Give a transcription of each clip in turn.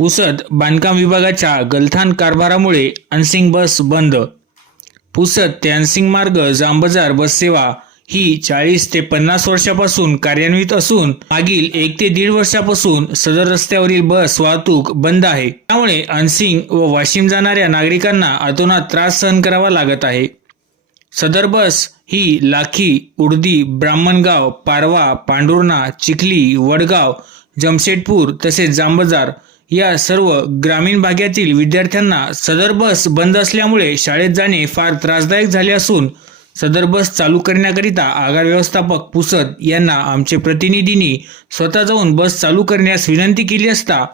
पुसद बांधकाम विभागाच्या गलथान कारभारामुळे अनसिंग बस बंद. पुसद ते अनसिंग मार्ग जांबजार बस सेवा ही चाळीस ते पन्नास वर्षापासून कार्यान्वित असून मागील एक ते दीड वर्षापासून सदर रस्त्यावरील बस वाहतूक बंद आहे. त्यामुळे अनसिंग व वाशिम जाणाऱ्या नागरिकांना अतोनात त्रास सहन करावा लागत आहे. सदर बस ही लाखी उर्दी ब्राह्मणगाव पारवा पांढुर्णा चिखली वडगाव जमशेदपूर तसेच जांबजार या सर्व ग्रामीण भागातील विद्यार्थ्यांना सदर बस बंद असल्यामुळे शाळेत जाणे फार त्रासदायक झाले असून सदर बस चालू करण्याकरिता आगार व्यवस्थापक पुसद यांना आमचे प्रतिनिधींनी स्वतः जाऊन बस चालू करण्यास विनंती केली असता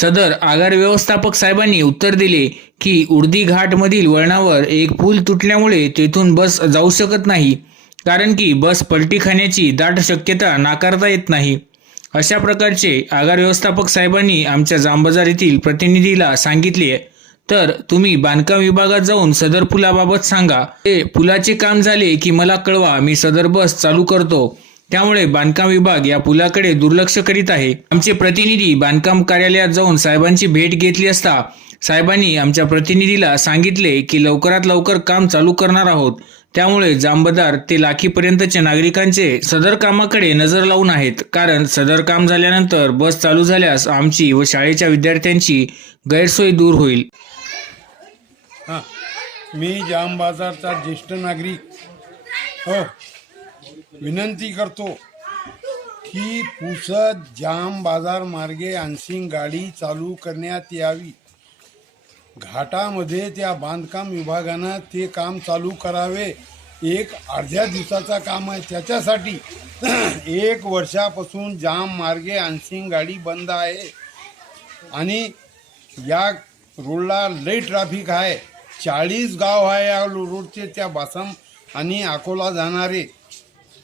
सदर आगार व्यवस्थापक साहेबांनी उत्तर दिले की उर्दी घाटमधील वळणावर एक पूल तुटल्यामुळे तेथून बस जाऊ शकत नाही कारण की बस पलटी खाण्याची दाट शक्यता नाकारता येत नाही. अशा प्रकारचे आगार व्यवस्थापक साहेबांनी आमच्या जांबजार येथील प्रतिनिधीला सांगितले तर तुम्ही बांधकाम विभागात जाऊन सदर पुलाबाबत सांगा. ते पुलाचे काम झाले की मला कळवा मी सदर बस चालू करतो. त्यामुळे बांधकाम विभाग या पुलाकडे दुर्लक्ष करीत आहे. आमचे प्रतिनिधी बांधकाम कार्यालयात जाऊन साहेबांची भेट घेतली असता साहेबांनी आमच्या प्रतिनिधीला सांगितले की लवकरात लवकर काम चालू करणार आहोत. त्यामुळे जांबदार ते लाखीपर्यंतच्या नागरिकांचे सदर कामाकडे नजर लावून आहेत. कारण सदर काम झाल्यानंतर बस चालू झाल्यास आमची व शाळेच्या विद्यार्थ्यांची गैरसोय दूर होईल. हां मी जाम बाजारचा ज्येष्ठ नागरिक. हो. विनंती करतो की पुसद जाम बाजार मार्गे आणखी गाडी चालू करण्यात यावी. घाटामध्ये त्या बांधकाम विभागानं ते काम चालू करावे. एक अर्ध्या दिवसाचा काम आहे. त्याच्यासाठी एक वर्षापासून जाम मार्गे आणखी गाडी बंद आहे. आणि या रोडला लई ट्रॅफिक आहे. चाळीस गाव आहे या रोडचे त्या बासम आणि अकोला जाणारे.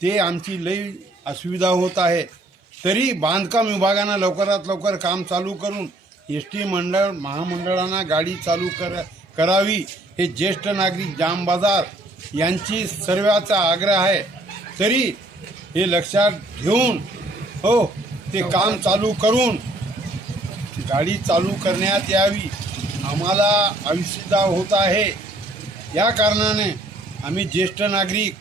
ते आमची लई असुविधा होत आहे. तरी बांधकाम विभागानं लवकरात लवकर काम चालू करून एस टी मंडळ महामंडळांना गाडी चालू कर करावी. हे ज्येष्ठ नागरिक जाम बाजार यांची सर्वाचा आग्रह आहे. तरी हे लक्षात घेऊन हो ते काम चालू करून गाडी चालू करण्यात यावी. आम्हाला आयुष्यदा होत आहे. या कारणाने आम्ही ज्येष्ठ नागरिक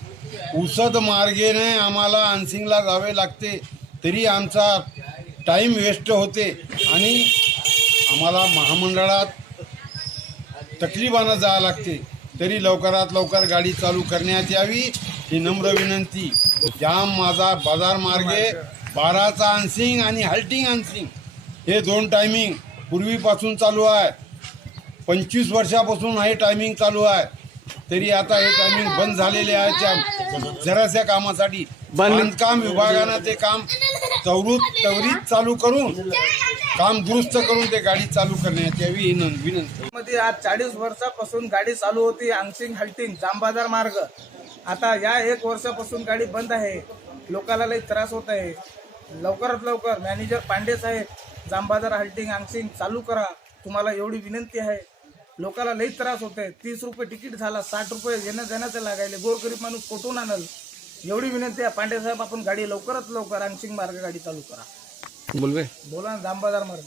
उसद मार्गेने आम्हाला अनसिंगला जावे लागते तरी आमचा टाईम वेस्ट होते आणि आम्हाला महामंडळात तकलीबानं जावं लागते. तरी लवकरात लवकर गाडी चालू करण्यात यावी ही नम्र विनंती. जाम माझा बाजार मार्गे बाराचा अनसिंग आणि हल्टिंग अनसिंग हे दोन टायमिंग पूर्वीपासून चालू आहे. पंचवीस वर्षापासून हे टायमिंग चालू आहे. तरी आता हे टायमिंग बंद झालेले आहे त्या जराशा कामासाठी बांधकाम विभागानं ते काम त्वरित त्वरित चालू करून काम दुरुस्त करून ते गाडी चालू करण्यात यावी विनंती. मध्ये आज चाळीस वर्षापासून गाडी चालू होती आंगसिंग हल्टिंग जामबाजार मार्ग. आता या एक वर्षापासून गाडी बंद आहे. लोकांना लई त्रास होत आहे. लवकरात लवकर मॅनेजर पांडे साहेब जामबाजार हल्टिंग आंगसिंग चालू करा. तुम्हाला एवढी विनंती आहे. लोकांना लई त्रास होत आहे तीस रुपये तिकीट झाला साठ रुपये येणं जाण्याचं लागायले. गोरगरीब माणूस कुठून आणल? एवढी विनंती आहे पांडे साहेब आपण गाडी लवकरात लवकर आंगसिंग मार्ग गाडी चालू करा. बोलवे बोला ना जामबाजार मार्ग.